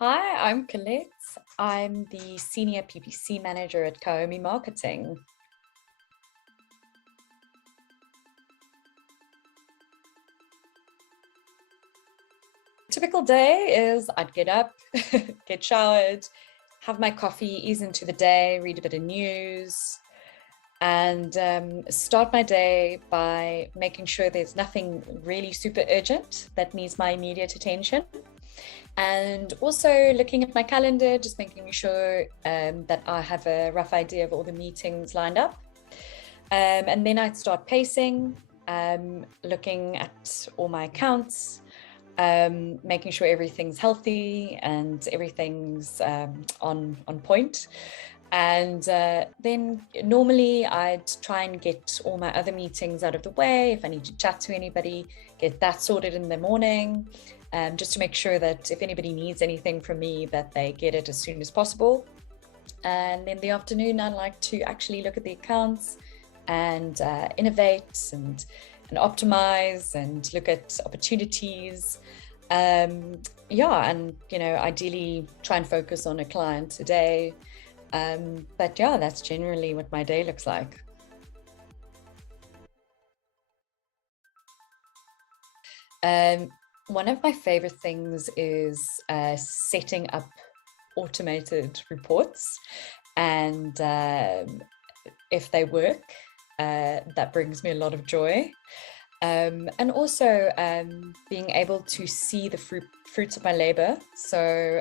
Hi, I'm Colette. I'm the Senior PPC Manager at Kaomi Marketing. Typical day is I'd get up, get showered, have my coffee, ease into the day, read a bit of news, and start my day by making sure there's nothing really super urgent that needs my immediate attention. And also looking at my calendar, just making sure that I have a rough idea of all the meetings lined up. And then I'd start pacing, looking at all my accounts, making sure everything's healthy and everything's on point. And then normally I'd try and get all my other meetings out of the way. If I need to chat to anybody, get that sorted in the morning, just to make sure that if anybody needs anything from me, that they get it as soon as possible. And in the afternoon, I like to actually look at the accounts and innovate and optimize and look at opportunities. Yeah, and ideally try and focus on a client a day. But yeah, that's generally what my day looks like. One of my favorite things is setting up automated reports, and if they work, that brings me a lot of joy. And also being able to see the fruits of my labor. So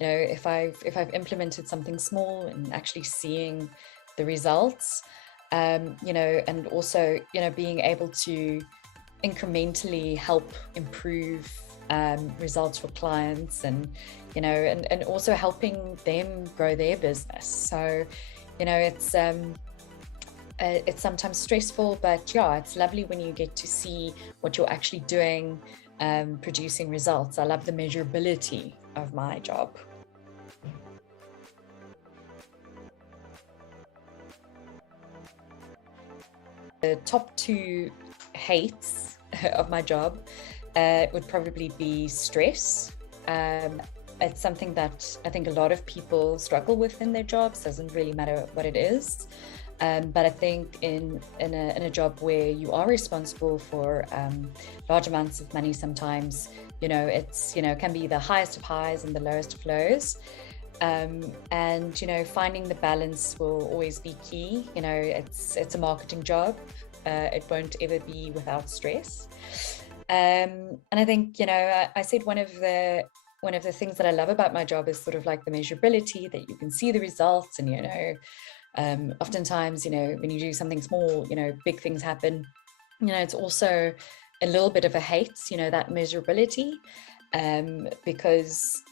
if I've implemented something small and actually seeing the results, and also being able to incrementally help improve results for clients, and and also helping them grow their business. So it's sometimes stressful, but yeah, it's lovely when you get to see what you're actually doing, producing results. I love the measurability of my job. The top two hates of my job would probably be stress. It's something that I think a lot of people struggle with in their jobs. Doesn't really matter what it is. But I think in a job where you are responsible for large amounts of money, sometimes it's can be the highest of highs and the lowest of lows, and finding the balance will always be key. It's a marketing job. It won't ever be without stress. And I think I said one of the things that I love about my job is sort of like the measurability, that you can see the results, and oftentimes, when you do something small, big things happen. It's also a little bit of a hate, that measurability, because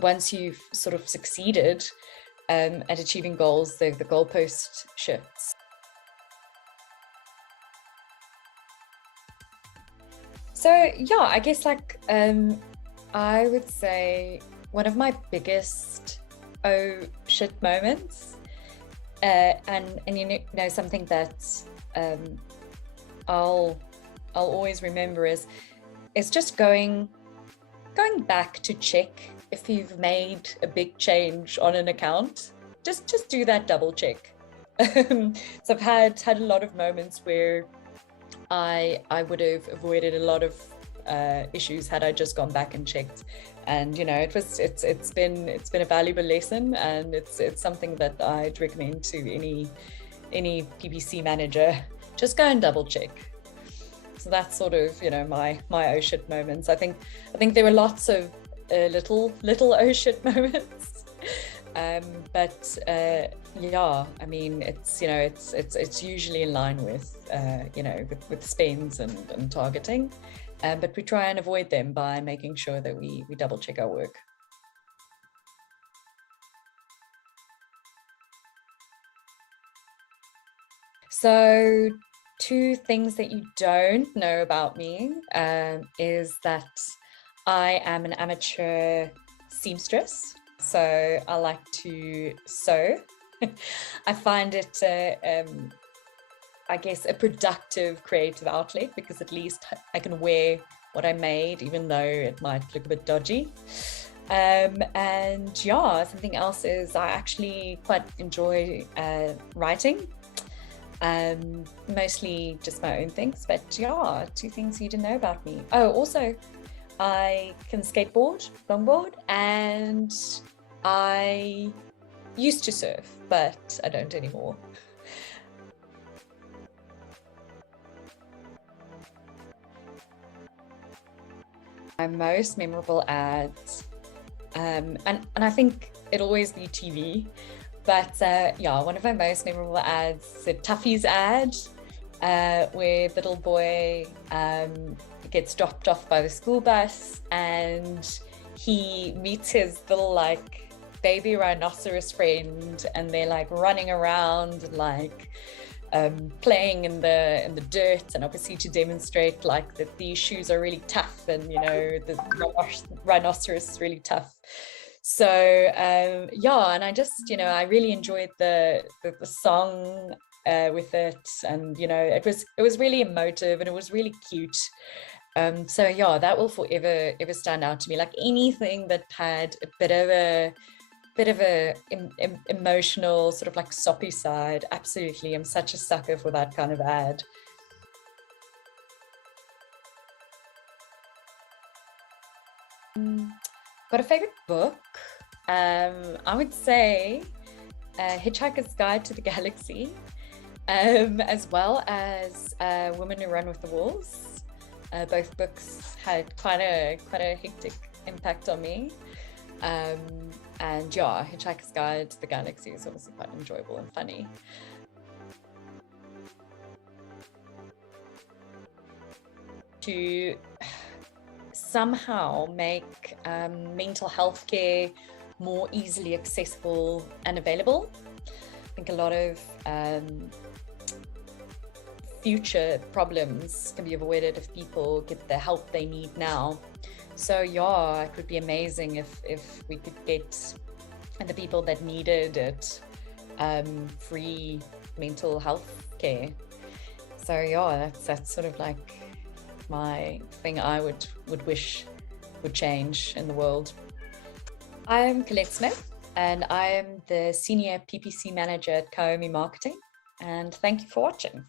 once you've sort of succeeded at achieving goals, the goalpost shifts. So yeah, I guess I would say one of my biggest oh shit moments, and something that I'll always remember is just going back to check if you've made a big change on an account. Just do that double check. So I've had a lot of moments where I would have avoided a lot of issues had I just gone back and checked. And it's been a valuable lesson, and it's something that I'd recommend to any PPC manager. Just go and double check. So that's sort of my oh shit moments. I think there were lots of little oh shit moments, but yeah, I mean it's usually in line with with spends and targeting. But we try and avoid them by making sure that we double check our work. So two things that you don't know about me is that I am an amateur seamstress. So I like to sew. I find it I guess a productive creative outlet, because at least I can wear what I made, even though it might look a bit dodgy. And yeah, something else is I actually quite enjoy writing. Mostly just my own things, but yeah, 2 things you didn't know about me. Oh, also I can skateboard, longboard, and I used to surf, but I don't anymore. My most memorable ads, and I think it'll always be TV, but yeah, one of my most memorable ads is a Toughies ad, where the little boy gets dropped off by the school bus, and he meets his little like baby rhinoceros friend, and they're like running around and like playing in the dirt, and obviously to demonstrate like that these shoes are really tough, and you know the rhinoceros is really tough. So yeah, and I just, you know, I really enjoyed the song with it, and you know it was really emotive and it was really cute. So yeah, that will forever ever stand out to me. Like anything that had a bit of a emotional sort of like soppy side, absolutely. I'm such a sucker for that kind of ad. Got a favorite book? I would say Hitchhiker's Guide to the Galaxy, as well as Women Who Run with the Wolves. Both books had quite a hectic impact on me. And yeah, Hitchhiker's Guide to the Galaxy is obviously quite enjoyable and funny. To somehow make mental health care more easily accessible and available. I think a lot of future problems can be avoided if people get the help they need now. So yeah, it would be amazing if we could get the people that needed it free mental health care. So yeah, that's sort of like my thing I would wish would change in the world. I'm Colette Smith, and I am the Senior PPC Manager at Kaomi Marketing, and thank you for watching.